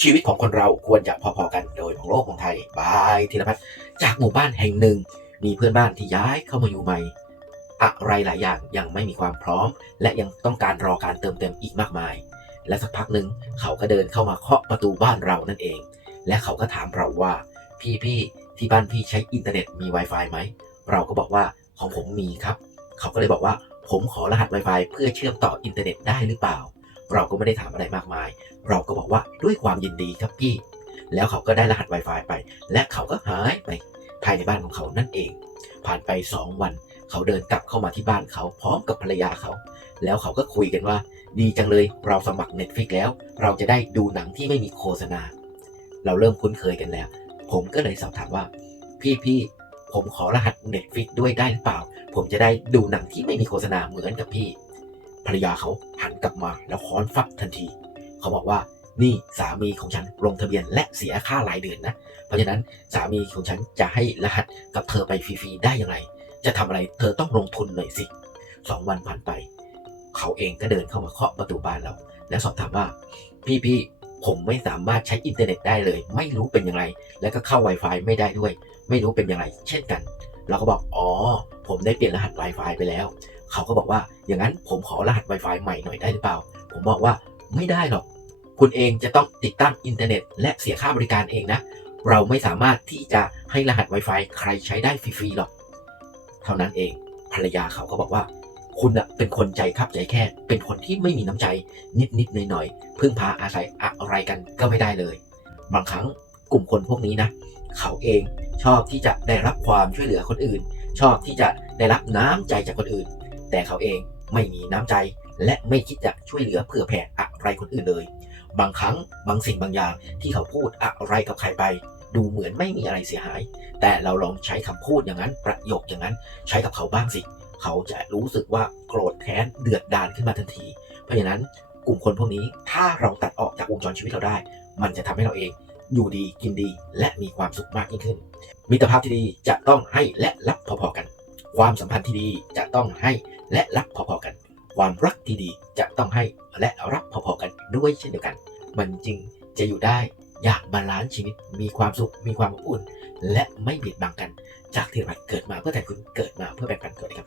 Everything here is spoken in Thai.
ชีวิตของคนเราควรจะพอๆกันโดยของโลกของไทยบายธีรพัฒน์จากหมู่บ้านแห่งหนึ่ง มีเพื่อนบ้านที่ย้ายเข้ามาอยู่ใหม่ อะไรหลายอย่างยังไม่มีความพร้อม และยังต้องการรอการเติมเต็มอีกมากมาย และสักพักหนึ่งเขาก็เดินเข้ามาเคาะประตูบ้านเรานั่นเอง และเขาก็ถามเราว่า พี่พี่ที่บ้านพี่ใช้อินเทอร์เน็ตมี Wi-Fi ไหมเราก็บอกว่าของผมมีครับ เขาก็เลยบอกว่าผมขอรหัส Wi-Fi เพื่อเชื่อมต่ออินเทอร์เน็ตได้หรือเปล่า เราก็ไม่ได้ถามอะไรมากมาย เราก็บอกว่าด้วยความยินดีครับพี่ แล้วเขาก็ได้รหัส Wi-Fi ไป และเขาก็หายไปภายในบ้านของเขานั่นเอง ผ่านไป 2 วัน เขาเดินกลับเข้ามาที่บ้านเขาพร้อมกับภรรยาเขา แล้วเขาก็คุยกันว่า ดีจังเลยเราสมัคร Netflix แล้ว เราจะได้ดูหนังที่ไม่มีโฆษณา เราเริ่มคุ้นเคยกันแล้ว ผมก็เลยสอบถามว่า พี่พี่ผมขอรหัส Netflix ด้วยได้หรือเปล่า ผมจะได้ดูหนังที่ไม่มีโฆษณาเหมือนกับพี่ ภรรยาเขาหันกลับมาแล้วค้อนฟักทันที เขาบอกว่านี่สามีของฉันลงทะเบียนและเสียค่ารายเดือนนะ เพราะฉะนั้นสามีของฉันจะให้รหัสกับเธอไปฟรีๆได้ยังไง จะทำอะไรเธอต้องลงทุนหน่อยสิสองวันผ่านไป เขาเองก็เดินเข้ามาเคาะประตูบ้านเรา และสอบถามว่า พี่พี่ผมไม่สามารถใช้อินเทอร์เน็ตได้เลย ไม่รู้เป็นยังไง แล้วก็เข้า Wi-Fi ไม่ได้ด้วย ไม่รู้เป็นยังไง เช่นกัน เราก็บอกอ๋อ ผมได้เปลี่ยนรหัส Wi-Fi ไปแล้ว เขาก็บอกว่าอย่างนั้นผมขอรหัส Wi-Fi ใหม่หน่อยได้หรือเปล่า ผมบอกว่าไม่ได้หรอก คุณเองจะต้องติดตั้งอินเทอร์เน็ต และเสียค่าบริการเองนะ เราไม่สามารถที่จะให้รหัส Wi-Fi ใครใช้ได้ฟรีๆหรอก เท่านั้นเองภรรยาเขาก็บอกว่า คุณน่ะเป็นคนใจคับใจแคบเป็นคนที่ไม่มีน้ำใจนิดๆหน่อยๆพึ่งพาอาศัยอะไรกันก็ไม่ได้เลย บางครั้งกลุ่มคนพวกนี้นะ เขาเองชอบที่จะได้รับความช่วยเหลือคนอื่น ชอบที่จะได้รับน้ำใจจากคนอื่น แต่เขาเองไม่มีน้ำใจ และไม่คิดจะช่วยเหลือเผื่อแผ่อะไรคนอื่นเลย บางครั้งบางสิ่งบางอย่างที่เขาพูดอะไรกับใครไป ดูเหมือนไม่มีอะไรเสียหาย แต่เราลองใช้คำพูดอย่างนั้นประโยคอย่างนั้น ใช้กับเขาบ้างสิ เขาจะรู้สึกว่าโกรธแค้นเดือดดาลขึ้นมาทันที เพราะฉะนั้นกลุ่มคนพวกนี้ถ้าเราตัดออกจากวงจรชีวิตเราได้ มันจะทำให้เราเองอยู่ดีกินดีและมีความสุขมากยิ่งขึ้น มิตรภาพที่ดีจะต้องให้และรับพอๆกัน ความสัมพันธ์ที่ดีจะต้องให้ และรับพอๆกัน ความรักที่ดีจะต้องให้และรับพอๆกันด้วยเช่นเดียวกัน มันจึงจะอยู่ได้อย่างบาลานซ์ชีวิตมีความสุขมีความอบอุ่น และไม่เบียดบังกัน จากที่เราเกิดมาเพื่อแต่คุณเกิดมาเพื่อแบ่งปันเกิดครับ